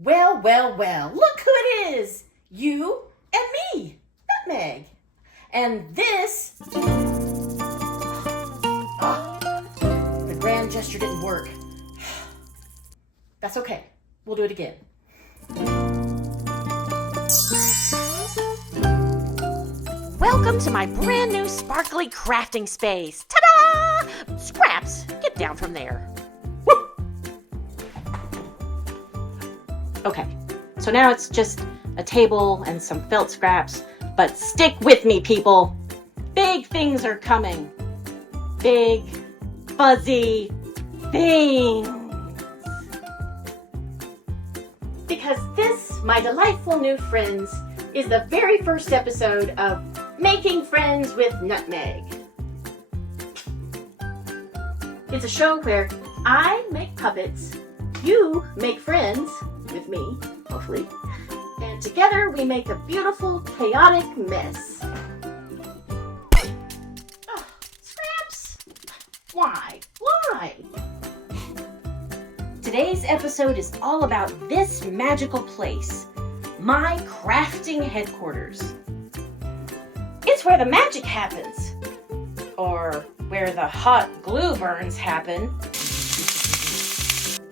Well, well, well, look who it is! You and me, Nutmeg. And this... the grand gesture didn't work. That's okay. We'll do it again. Welcome to my brand new sparkly crafting space. Ta-da! Scraps, get down from there. Woo! Okay, so now it's just a table and some felt scraps, but stick with me, people. Big things are coming. Big, fuzzy things. Because this, my delightful new friends, is the very first episode of Making Friends with Nutmeg. It's a show where I make puppets, you make friends with me, hopefully, and together we make a beautiful, chaotic mess. Oh, Scraps! Why? Why? Today's episode is all about this magical place, my crafting headquarters. It's where the magic happens, or where the hot glue burns happen.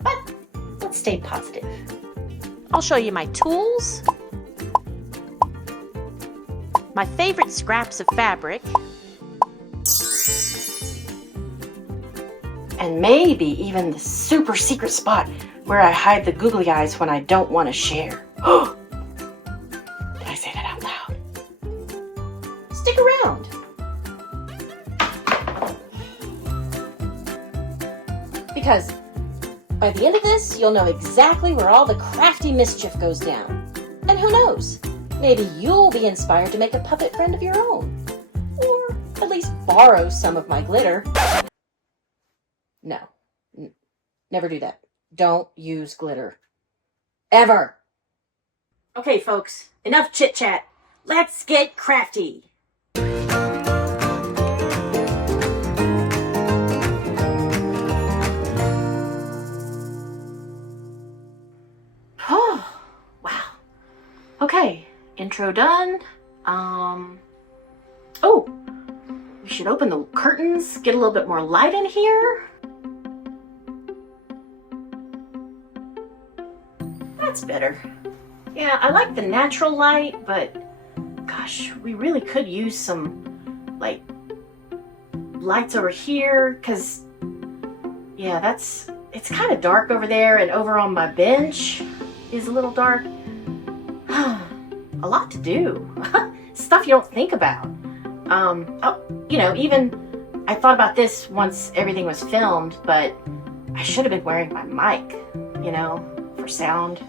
But let's stay positive. I'll show you my tools, my favorite scraps of fabric, and maybe even the super secret spot where I hide the googly eyes when I don't want to share. Did I say that out loud? Stick around. Because by the end of this, you'll know exactly where all the crafty mischief goes down. And who knows, maybe you'll be inspired to make a puppet friend of your own. Or at least borrow some of my glitter. No, never do that. Don't use glitter. Ever. Okay, folks, enough chit-chat. Let's get crafty. Oh, wow. Okay, intro done. Oh, we should open the curtains, get a little bit more light in here. That's better. Yeah, I like the natural light, but gosh, we really could use some, like, lights over here, because, yeah, it's kind of dark over there, and over on my bench is a little dark. A lot to do. Stuff you don't think about. Even I thought about this once everything was filmed, but I should have been wearing my mic, for sound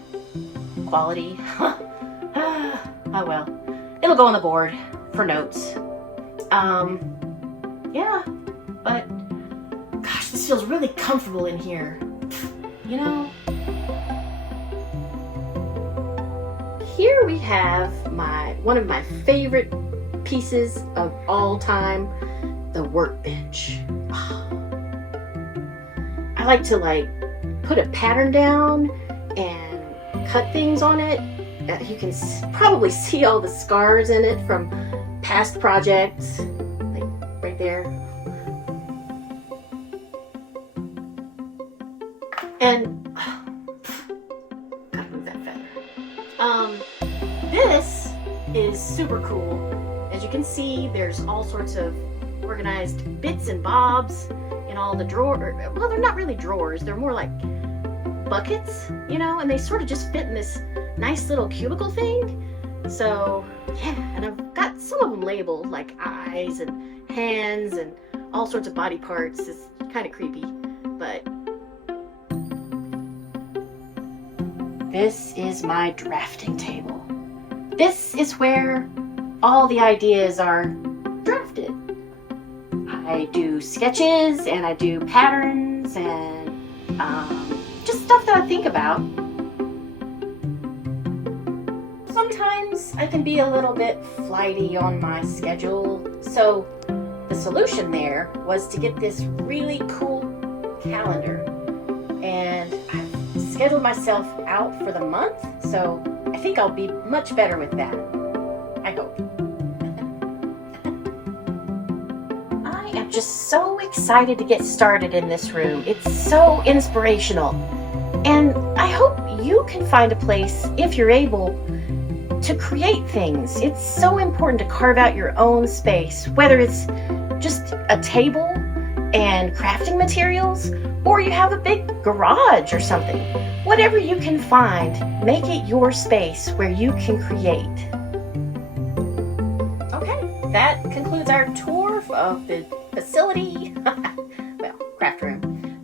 quality. Oh well. It'll go on the board for notes. Yeah, but gosh, this feels really comfortable in here. Here we have one of my favorite pieces of all time, the workbench. I like to put a pattern down and cut things on it. You can probably see all the scars in it from past projects, like right there. And gotta move that feather. This is super cool. As you can see, there's all sorts of organized bits and bobs in all the drawers. Well, they're not really drawers. They're more like buckets, and they sort of just fit in this nice little cubicle thing. So, yeah, and I've got some of them labeled, like eyes and hands and all sorts of body parts. It's kind of creepy, but this is my drafting table. This is where all the ideas are drafted. I do sketches and I do patterns and just stuff that I think about. Sometimes I can be a little bit flighty on my schedule, so the solution there was to get this really cool calendar, and I've scheduled myself out for the month, so I think I'll be much better with that. I hope. I am just so excited to get started in this room. It's so inspirational. And I hope you can find a place, if you're able, to create things. It's so important to carve out your own space, whether it's just a table and crafting materials, or you have a big garage or something. Whatever you can find, make it your space where you can create. Okay, that concludes our tour of the facility. Well, craft room.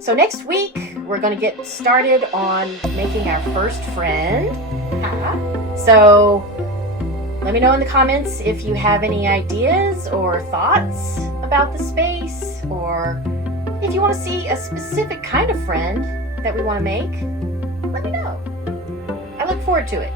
So next week, we're going to get started on making our first friend. So let me know in the comments if you have any ideas or thoughts about the space, or if you want to see a specific kind of friend that we want to make. Let me know. I look forward to it.